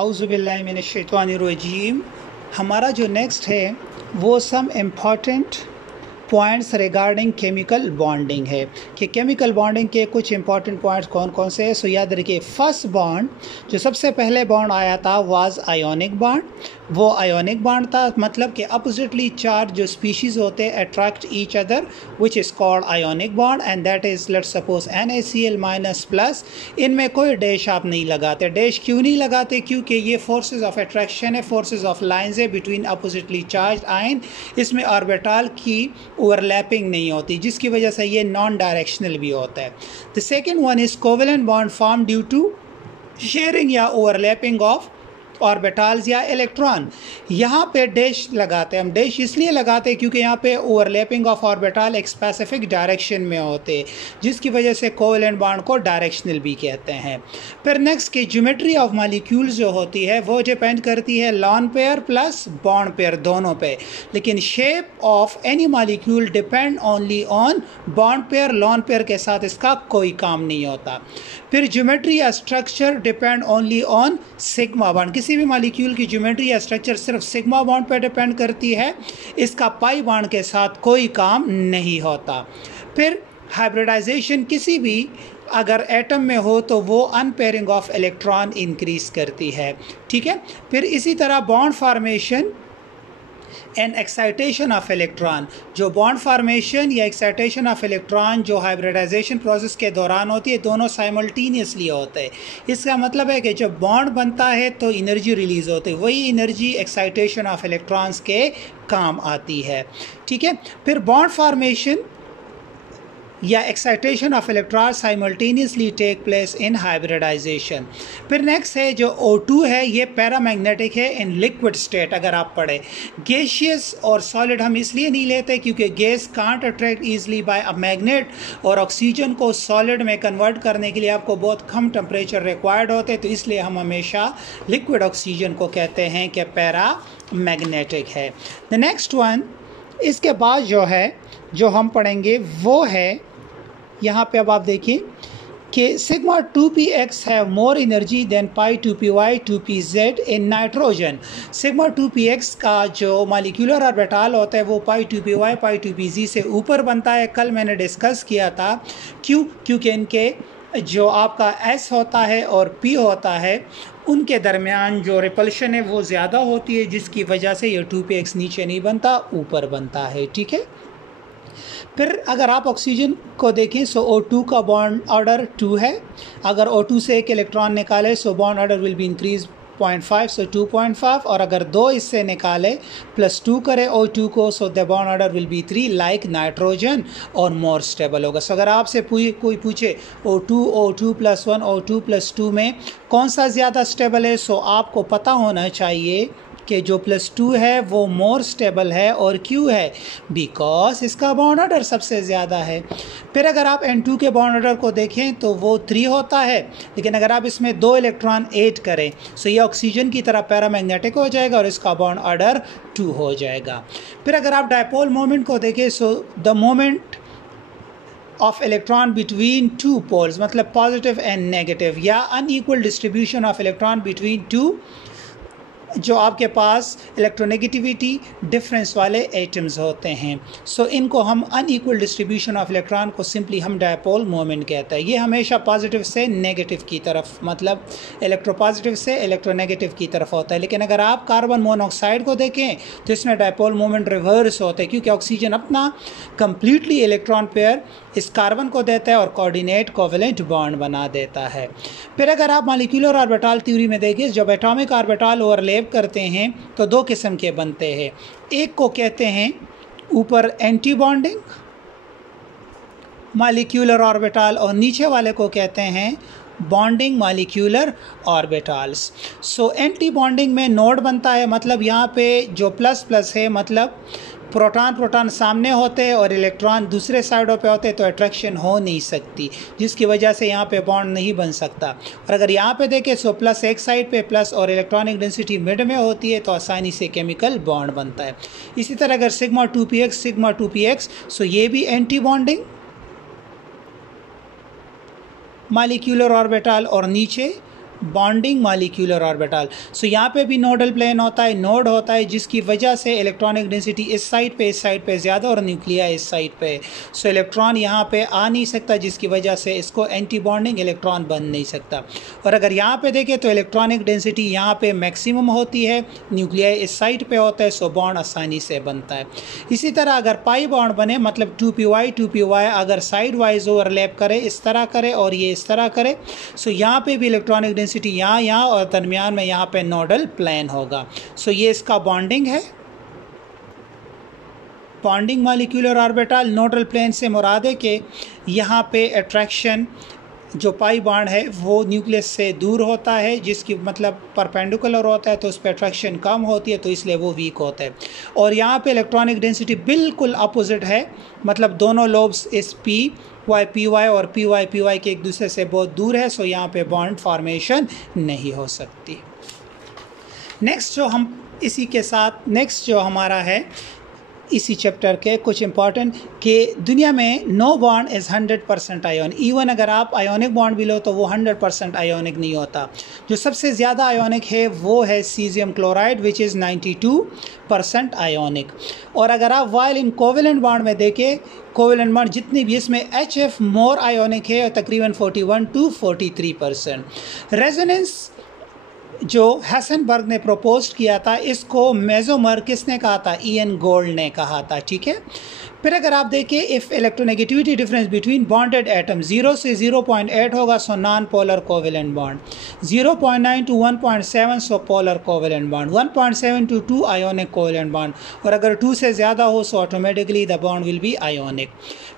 औज़ुबिल्लाहि मिनश्शैतानिर्रजीम। हमारा जो नेक्स्ट है वो some important points regarding chemical bonding है कि केमिकल बॉन्डिंग के कुछ इंपॉर्टेंट पॉइंट्स कौन कौन से हैं। सो याद रखिए, फर्स्ट बॉन्ड जो सबसे पहले बॉन्ड आया था वाज आयोनिक बॉन्ड। वो आयोनिक बॉन्ड था, मतलब कि अपोजिटली चार्ज जो स्पीशीज़ होते हैं attract each other, which is called ionic bond and that is let's suppose NaCl-। इनमें कोई डैश आप नहीं लगाते। डैश क्यों नहीं लगाते? क्योंकि ये फोर्सेस ऑफ अट्रैक्शन है, फोर्सेस ऑफ लाइंस है बिटवीन अपोजिटली चार्ज आयन। इसमें ऑर्बिटल की ओवरलैपिंग नहीं होती, जिसकी वजह से ये नॉन डायरेक्शनल भी होता है। The second one is covalent bond form due to sharing या ओवरलैपिंग ऑफ ऑर्बिटल्स या इलेक्ट्रॉन। यहाँ पे डैश लगाते हैं हम। डैश इसलिए लगाते हैं क्योंकि यहाँ पे ओवरलैपिंग ऑफ ऑर्बिटल एक स्पेसिफिक डायरेक्शन में होते हैं, जिसकी वजह से कोवेलेंट बॉन्ड को डायरेक्शनल भी कहते हैं। फिर नेक्स्ट की ज्योमेट्री ऑफ मॉलिक्यूल्स जो होती है वो डिपेंड करती है lone pair plus bond pair दोनों पे, लेकिन shape of any molecule depend only on bond pair. Lone pair के साथ इसका कोई काम नहीं होता। फिर ज्योमेट्री या structure depend only on sigma bond. किसी भी मॉलिक्यूल की ज्योमेट्री या स्ट्रक्चर सिर्फ सिग्मा बॉन्ड पर डिपेंड करती है, इसका पाई बॉन्ड के साथ कोई काम नहीं होता। फिर हाइब्रिडाइजेशन किसी भी अगर एटम में हो तो वो अनपेयरिंग ऑफ इलेक्ट्रॉन इंक्रीज करती है, ठीक है। फिर इसी तरह bond formation and excitation of electron, जो बॉन्ड फॉर्मेशन या एक्साइटेशन ऑफ इलेक्ट्रॉन जो हाइब्रिडाइजेशन प्रोसेस के दौरान होती है, दोनों साइमल्टेनियसली होते हैं। इसका मतलब है कि जब बॉन्ड बनता है तो एनर्जी रिलीज़ होती है, वही एनर्जी एक्साइटेशन ऑफ इलेक्ट्रॉन्स के काम आती है, ठीक है। फिर बॉन्ड फॉर्मेशन या excitation of electron simultaneously take place in hybridization. फिर नेक्स्ट है जो O2 है, ये पैरामैग्नेटिक है इन लिक्विड स्टेट। अगर आप पढ़े गैसियस और सॉलिड हम इसलिए नहीं लेते क्योंकि gas can't attract easily by a magnet, और ऑक्सीजन को सॉलिड में कन्वर्ट करने के लिए आपको बहुत कम टेम्परेचर रिक्वायर्ड होते हैं, तो इसलिए हम हमेशा लिक्विड ऑक्सीजन को कहते हैं कि पैरामैग्नेटिक है। द नेक्स्ट वन, इसके बाद जो हम पढ़ेंगे वो है यहाँ पे। अब आप देखिए कि sigma 2px have more energy than pi 2py 2pz in nitrogen. Sigma 2px का जो मॉलिक्यूलर ऑर्बिटल होता है वो पाई 2py पाई 2pz से ऊपर बनता है। कल मैंने डिस्कस किया था क्योंकि इनके जो आपका S होता है और P होता है उनके दरमियान जो रिपल्शन है वो ज़्यादा होती है, जिसकी वजह से ये 2px नीचे नहीं बनता, ऊपर बनता है, ठीक है। फिर अगर आप ऑक्सीजन को देखें सो O2 का बॉन्ड ऑर्डर 2 है। अगर O2 से एक इलेक्ट्रॉन निकाले so bond order will be increase 0.5 सो 2.5, और अगर 2 इससे निकाले +2 करे O2 को so the bond order will be 3 like nitrogen और मोर स्टेबल होगा। सो अगर आपसे कोई पूछे O2 O2+1 O2+2 में कौन सा ज़्यादा स्टेबल है, सो आपको पता होना चाहिए कि जो +2 है वो मोर स्टेबल है। और क्यों है? बिकॉज इसका बॉन्ड ऑर्डर सबसे ज़्यादा है। फिर अगर आप N2 के बॉन्ड ऑर्डर को देखें तो वो 3 होता है, लेकिन अगर आप इसमें 2 इलेक्ट्रॉन ऐड करें सो ये ऑक्सीजन की तरह पैरामैग्नेटिक हो जाएगा और इसका बॉन्ड ऑर्डर 2 हो जाएगा। फिर अगर आप डायपोल मोमेंट को देखें so the moment of electron between 2 poles, मतलब पॉजिटिव एंड नेगेटिव, या unequal distribution of electron between 2 जो आपके पास इलेक्ट्रोनेगेटिविटी डिफरेंस वाले एटम्स होते हैं। सो इनको हम अनइक्वल डिस्ट्रीब्यूशन ऑफ इलेक्ट्रॉन को सिंपली हम डायपोल मोमेंट कहते हैं। ये हमेशा पॉजिटिव से नेगेटिव की तरफ, मतलब इलेक्ट्रोपॉजिटिव से इलेक्ट्रोनेगेटिव की तरफ होता है। लेकिन अगर आप कार्बन मोनोऑक्साइड को देखें तो इसमें डायपोल मोमेंट रिवर्स होता है, क्योंकि ऑक्सीजन अपना कंप्लीटली इलेक्ट्रॉन पेयर इस कार्बन को देता है और कोऑर्डिनेट कोवेलेंट बॉन्ड बना देता है। फिर अगर आप मॉलिक्यूलर ऑर्बिटल थ्योरी में देखें, जब एटॉमिक ऑर्बिटल ओवरलैप करते हैं तो 2 किस्म के बनते हैं। एक को कहते हैं ऊपर एंटी बॉन्डिंग मॉलिक्यूलर ऑर्बिटल, और नीचे वाले को कहते हैं bonding molecular orbitals. So anti bonding में नोड बनता है, मतलब यहाँ पे जो प्लस है मतलब प्रोटॉन सामने होते हैं और इलेक्ट्रॉन दूसरे साइडों पे होते हैं, तो अट्रैक्शन हो नहीं सकती, जिसकी वजह से यहाँ पे बॉन्ड नहीं बन सकता। और अगर यहाँ पे देखें सो प्लस एक साइड पे प्लस और इलेक्ट्रॉनिक डेंसिटी मिड में होती है तो आसानी से केमिकल बॉन्ड बनता है। इसी तरह अगर सिग्मा 2px सो ये भी एंटी बॉन्डिंग मॉलिक्यूलर ऑर्बिटल और नीचे बॉन्डिंग मॉलिक्यूलर ऑर्बिटल। सो यहाँ पे भी नोडल प्लेन होता है, नोड होता है, जिसकी वजह से इलेक्ट्रॉनिक डेंसिटी इस साइड पे ज़्यादा और न्यूक्लिया इस साइड पे। सो इलेक्ट्रॉन यहाँ पे आ नहीं सकता, जिसकी वजह से इसको एंटी बॉन्डिंग इलेक्ट्रॉन बन नहीं सकता। और अगर यहाँ पे देखें तो इलेक्ट्रॉनिक डेंसिटी यहाँ पे मैक्सिमम होती है, न्यूक्लिया इस साइड पे होता है, सो बॉन्ड आसानी से बनता है। इसी तरह अगर पाई बॉन्ड बने, मतलब 2p अगर साइड वाइज ओवरलैप करे, इस तरह करे और ये इस तरह करे, सो यहाँ पे भी इलेक्ट्रॉनिक डेंसिटी यहाँ और दरमियान में यहाँ पे नोडल प्लेन होगा। सो ये इसका बॉन्डिंग है, bonding molecular orbital. Nodal plane से मुराद है कि यहाँ पे अट्रैक्शन जो पाई बॉन्ड है वो न्यूक्लियस से दूर होता है, जिसकी मतलब परपेंडिकुलर होता है, तो उस पर अट्रैक्शन कम होती है, तो इसलिए वो वीक होता है। और यहाँ पे इलेक्ट्रॉनिक डेंसिटी बिल्कुल अपोजिट है, मतलब दोनों लोब्स इस पी वाई और पी वाई के एक दूसरे से बहुत दूर है, सो यहाँ पे बॉन्ड फॉर्मेशन नहीं हो सकती। नेक्स्ट जो हमारा है इसी चैप्टर के कुछ इंपॉर्टेंट कि दुनिया में no bond is 100% ionic. Even अगर आप आयोनिक बॉन्ड भी लो तो वो 100% आयोनिक नहीं होता। जो सबसे ज़्यादा आयोनिक है वो है caesium chloride, which is 92% ionic. और अगर आप वाइल इन कोवेलेंट बॉन्ड में देखें, कोवेलेंट बॉन्ड जितनी भी, इसमें HF मोर आयोनिक है, तकरीबन 41 to 43%। रेजोनेंस जो हैसेनबर्ग ने प्रपोज किया था, इसको मेसोमर किसने कहा था? इयन गोल्ड ने कहा था, ठीक है। फिर अगर आप देखें, if electronegativity difference between bonded atom 0 से 0.8 होगा, so non polar covalent bond, 0.9 to 1.7 so polar covalent bond, 1.7 to 2 ionic covalent bond, और अगर 2 से ज़्यादा हो so automatically the bond will be ionic.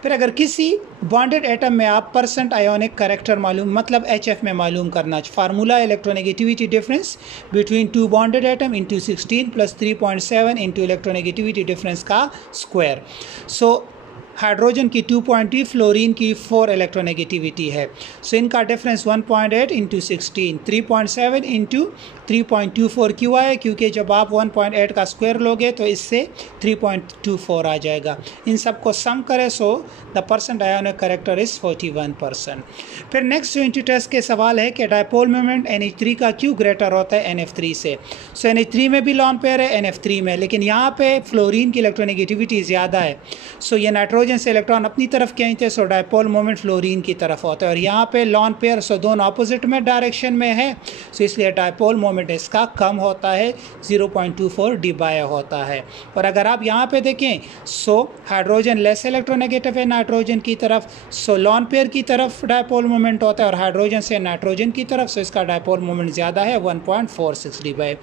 फिर अगर किसी बॉन्डेड एटम में आप परसेंट आयोनिक करेक्टर मालूम, मतलब HF में मालूम करना, formula electronegativity difference between 2 bonded atom into 16 + 3.7 into electronegativity difference का स्क्वायर। सो हाइड्रोजन की 2.2, फ्लोरीन की 4 इलेक्ट्रोनेगेटिविटी है, सो इनका डिफरेंस 1.8 इंटू 16, 3.7 इंटू 3.24 क्यों आए? क्योंकि जब आप 1.8 का स्क्वायर लोगे तो इससे 3.24 आ जाएगा। इन सबको सम करें, so the percent ionic character is 41%। फिर नेक्स्ट जो इंटरटेस्ट के सवाल है कि डायपोल मोमेंट NH3 का क्यों ग्रेटर होता है NF3 से? सो NH3 में भी लॉन पेयर है, NF3 में, लेकिन यहाँ पे फ्लोरीन की इलेक्ट्रोनेगेटिविटी ज़्यादा है, सो ये नाइट्रोजन से इलेक्ट्रॉन अपनी तरफ खींचते, सो डायपोल मोमेंट फ्लोरीन की तरफ होता है। और यहाँ पे लॉन पेयर, सो दोनों अपोजिट में डायरेक्शन में है, सो इसलिए डायपोल मोमेंट इसका कम होता है, 0.24 डिबाय होता है। और अगर आप यहाँ पे देखें, सो हाइड्रोजन लेस इलेक्ट्रोनेगेटिव है नाइट्रोजन की तरफ, सो लॉन पेयर की तरफ डायपोल मोमेंट होता है, और हाइड्रोजन से नाइट्रोजन की तरफ, सो इसका डायपोल मोमेंट ज़्यादा है, 1.46 डिबाय।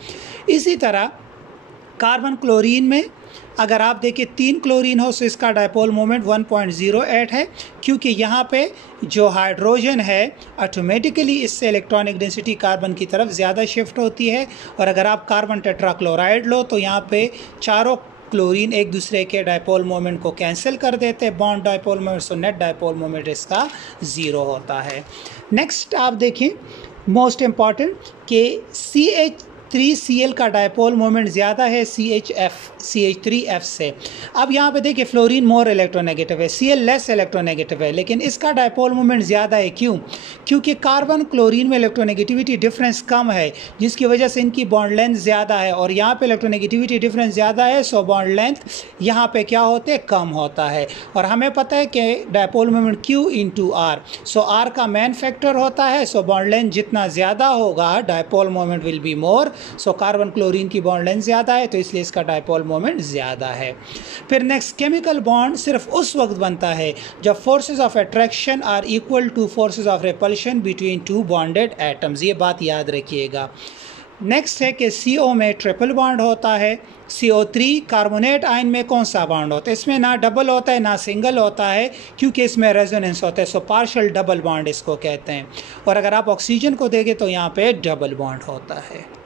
इसी तरह कार्बन क्लोरीन में अगर आप देखें 3 क्लोरीन हो, सो इसका डायपोल मोमेंट 1.08 है, क्योंकि यहाँ पे जो हाइड्रोजन है ऑटोमेटिकली इससे इलेक्ट्रॉनिक डेंसिटी कार्बन की तरफ ज़्यादा शिफ्ट होती है। और अगर आप कार्बन टेट्राक्लोराइड लो तो यहाँ पे चारों क्लोरीन एक दूसरे के डायपोल मोमेंट को कैंसिल कर देते हैं, bond dipole moment, so net dipole moment इसका 0 होता है। नेक्स्ट आप देखें मोस्ट इम्पॉर्टेंट कि CH3Cl का डायपोल मोमेंट ज़्यादा है CH3F से। अब यहाँ पे देखिए फ्लोरीन मोर इलेक्ट्रोनेगेटिव है, Cl लेस इलेक्ट्रोनेगेटिव है, लेकिन इसका डायपोल मोमेंट ज़्यादा है। क्यों? क्योंकि कार्बन क्लोरीन में इलेक्ट्रोनेगेटिविटी डिफरेंस कम है, जिसकी वजह से इनकी बॉन्ड लेंथ ज़्यादा है, और यहाँ पे इलेक्ट्रोनेगेटिविटी डिफरेंस ज़्यादा है, सो बॉन्ड लेंथ यहाँ पे क्या होते हैं? कम होता है। और हमें पता है कि डायपोल मोमेंट Q × R, सो R का मेन फैक्टर होता है, सो बॉन्ड लेंथ जितना ज़्यादा होगा dipole moment will be more, so carbon chlorine की बॉन्ड लेंथ ज़्यादा है, तो इसलिए इसका डायपोल मोमेंट ज़्यादा है। फिर नेक्स्ट, केमिकल बॉन्ड सिर्फ उस वक्त बनता है जब forces of attraction are equal to forces of repulsion between 2 bonded atoms, ये बात याद रखिएगा। नेक्स्ट है कि CO में ट्रिपल बॉन्ड होता है, CO3 कार्बोनेट आयन में कौन सा बॉन्ड होता है? इसमें ना डबल होता है ना सिंगल होता है, क्योंकि इसमें रेजोनेंस होता है, सो पार्शियल डबल बॉन्ड इसको कहते हैं। और अगर आप ऑक्सीजन को देखें तो यहाँ पे डबल बॉन्ड होता है।